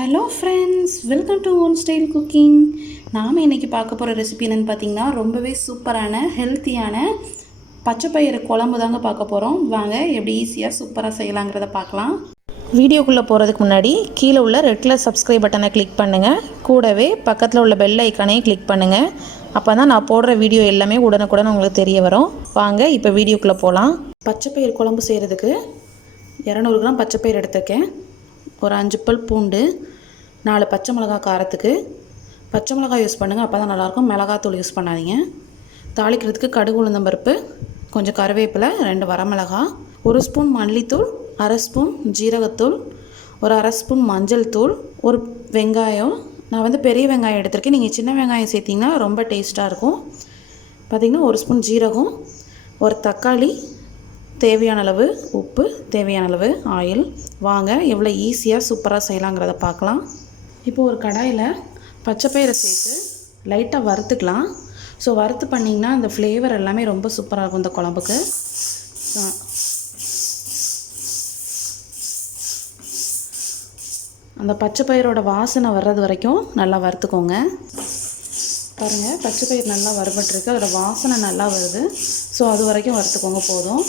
Hello friends, welcome to own style cooking. நாம் இன்றைக்கி பார்க்க போகிற ரெசிபி என்னென்னு பார்த்தீங்கன்னா ரொம்பவே சூப்பரான ஹெல்த்தியான பச்சைப்பயிறு குழம்பு தாங்க பார்க்க போகிறோம். வாங்க எப்படி ஈஸியாக சூப்பராக செய்யலாங்கிறத பார்க்கலாம். வீடியோக்குள்ளே போகிறதுக்கு முன்னாடி கீழே உள்ள ரெட் கலர் சப்ஸ்கிரைப் பட்டனை கிளிக் பண்ணுங்கள். கூடவே பக்கத்தில் உள்ள பெல் ஐக்கானையும் கிளிக் பண்ணுங்கள். அப்போ தான் நான் போடுற வீடியோ எல்லாமே உடனுக்குடன் உங்களுக்கு தெரிய வரும். வாங்க இப்போ வீடியோக்குள்ளே போகலாம். பச்சைப்பயிறு குழம்பு செய்கிறதுக்கு 200 கிராம் பச்சைப்பயிறு எடுத்துருக்கேன். ஒரு 5 பல் பூண்டு, 4 பச்சை மிளகாய் காரத்துக்கு. பச்சை மிளகாய் யூஸ் பண்ணுங்கள், அப்போ தான் நல்லாயிருக்கும். மிளகாத்தூள் யூஸ் பண்ணாதீங்க. தாளிக்கிறதுக்கு கடுகு உளுந்தம்பருப்பு, கொஞ்சம் கருவேப்பிலை, 2 வரமிளகாய், 1 ஸ்பூன் மல்லித்தூள், 1/2 ஸ்பூன் ஜீரகத்தூள், ஒரு 1/2 ஸ்பூன் மஞ்சள் தூள், ஒரு வெங்காயம். நான் பெரிய வெங்காயம் எடுத்திருக்கேன். நீங்கள் சின்ன வெங்காயம் சேர்த்திங்கன்னா ரொம்ப டேஸ்ட்டாக இருக்கும். பார்த்திங்கன்னா 1 ஸ்பூன் ஜீரகம், ஒரு தக்காளி, தேவையான அளவு உப்பு, தேவையான அளவு ஆயில். வாங்க எவ்வளோ ஈஸியாக சூப்பராக செய்யலாங்கிறத பார்க்கலாம். இப்போ ஒரு கடாயில் பச்சைப்பயிரை சேர்த்து லைட்டாக வறுத்துக்கலாம். ஸோ வறுத்து பண்ணிங்கன்னா அந்த ஃப்ளேவர் எல்லாமே ரொம்ப சூப்பராக இருக்கும் இந்த குழம்புக்கு. அந்த பச்சைப்பயிரோட வாசனை வர்றது வரைக்கும் நல்லா வறுத்துக்கோங்க. பாருங்கள், பச்சைப்பயிர் நல்லா வறுபட்டுருக்கு, அதோடய வாசனை நல்லா வருது. ஸோ அது வரைக்கும் வறுத்துக்கோங்க போதும்.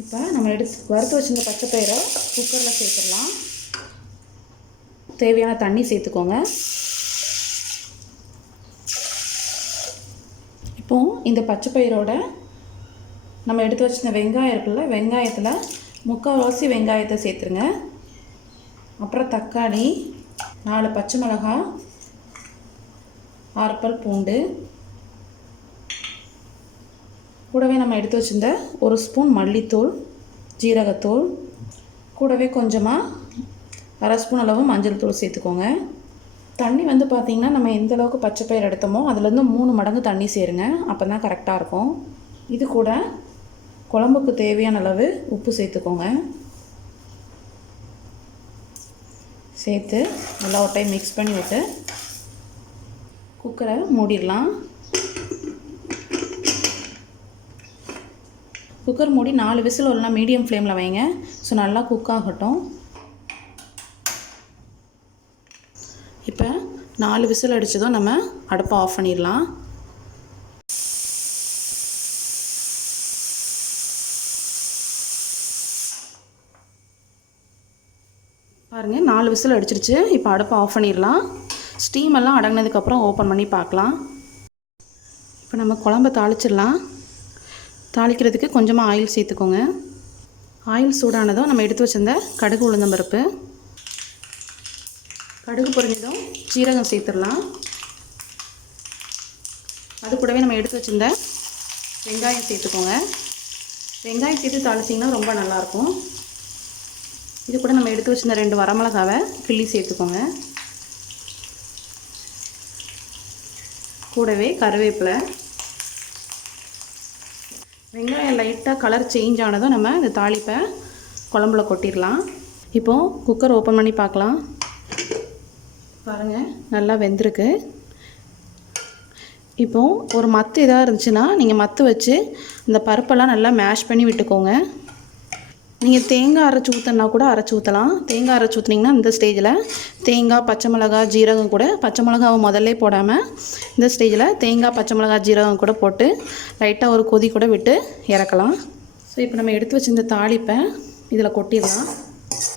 இப்போ நம்ம வறுத்து வச்சுருந்த பச்சைப்பயிரை குக்கரில் சேர்த்துடலாம். தேவையான தண்ணி சேர்த்துக்கோங்க. இப்போது இந்த பச்சைப்பயிரோட நம்ம எடுத்து வச்சுருந்த வெங்காயம் இருக்குல்ல, வெங்காயத்தில் 3/4 வெங்காயத்தை சேர்த்துருங்க. அப்புறம் தக்காளி, 4 பச்சை மிளகாய், 6 பல் பூண்டு, கூடவே நம்ம எடுத்து வச்சுருந்த 1 ஸ்பூன் மல்லித்தூள், ஜீரகத்தூள், கூடவே கொஞ்சமாக 1/2 ஸ்பூன் அளவு மஞ்சள் தூள் சேர்த்துக்கோங்க. தண்ணி பார்த்திங்கன்னா நம்ம எந்த அளவுக்கு பச்சைப்பயிர் எடுத்தோமோ அதுலேருந்து 3 மடங்கு தண்ணி சேருங்க. அப்போ தான் கரெக்டாக இருக்கும். இது கூட குழம்புக்கு தேவையான அளவு உப்பு சேர்த்துக்கோங்க. சேர்த்து நல்லா ஒரு டைம் மிக்ஸ் பண்ணி விட்டு குக்கரை மூடிடலாம். குக்கர் மூடி 4 விசில் வரலாம், மீடியம் ஃப்ளேமில் வைங்க. ஸோ நல்லா குக் ஆகட்டும். இப்போ 4 விசில் அடித்ததும் நம்ம அடுப்பை ஆஃப் பண்ணிடலாம். பாருங்கள், 4 விசில் அடிச்சிருச்சு. இப்போ அடுப்பை ஆஃப் பண்ணிடலாம். ஸ்டீம் எல்லாம் அடங்கினதுக்கப்புறம் ஓப்பன் பண்ணி பார்க்கலாம். இப்போ நம்ம குழம்பை தாளிச்சிடலாம். தாளிக்கிறதுக்கு கொஞ்சமாக ஆயில் சேர்த்துக்கோங்க. ஆயில் சூடானதும் நம்ம எடுத்து வச்சிருந்த கடுகு உளுந்தம்பருப்பு, கடுகு பொரிஞ்சதும் ஜீரகம் சேர்த்துடலாம். அது கூடவே நம்ம எடுத்து வச்சிருந்த வெங்காயம் சேர்த்துக்கோங்க. வெங்காயம் சேர்த்து தாளிச்சிங்கன்னா ரொம்ப நல்லாயிருக்கும். இது கூட நம்ம எடுத்து வச்சிருந்த 2 வரமிளகாவை கிள்ளி சேர்த்துக்கோங்க. கூடவே கருவேப்பிலை. வெங்காயம் லைட்டாக கலர் சேஞ்ச் ஆனதும் நம்ம இந்த தாளிப்பை குழம்புல கொட்டிடலாம். இப்போது குக்கர் ஓப்பன் பண்ணி பார்க்கலாம். பாருங்கள், நல்லா வெந்திருக்கு. இப்போது ஒரு மத்து எதாவது இருந்துச்சுன்னா நீங்கள் மத்து வச்சு இந்த பருப்பெல்லாம் நல்லா மேஷ் பண்ணி விட்டுக்கோங்க. நீங்கள் தேங்காய் அரைச்சி ஊற்றினா கூட அரைச்சி ஊற்றலாம். தேங்காய் அரைச்சி ஊற்றினீங்கன்னா இந்த ஸ்டேஜில் தேங்காய், பச்சை மிளகாய், ஜீரகம் கூட, பச்சை மிளகாவை முதல்ல போடாமல் இந்த ஸ்டேஜில் தேங்காய், பச்சை மிளகாய், ஜீரகம் கூட போட்டு லைட்டாக ஒரு கொதி கூட விட்டு இறக்கலாம். ஸோ இப்போ நம்ம எடுத்து வச்சிருந்த தாளிப்பை இதில் கொட்டிடலாம்.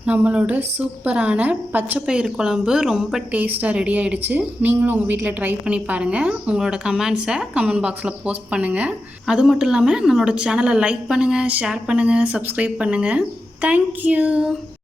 நம்மளோட சூப்பரான பச்சைப்பயிறு குழம்பு ரொம்ப டேஸ்ட்டாக ரெடி ஆகிடுச்சு. நீங்களும் உங்கள் வீட்டில் ட்ரை பண்ணி பாருங்கள். உங்களோட கமெண்ட்ஸை கமெண்ட் பாக்ஸில் போஸ்ட் பண்ணுங்கள். அது மட்டும் இல்லாமல் நம்மளோட சேனலை லைக் பண்ணுங்கள், ஷேர் பண்ணுங்கள், சப்ஸ்கிரைப் பண்ணுங்கள். தேங்க்யூ.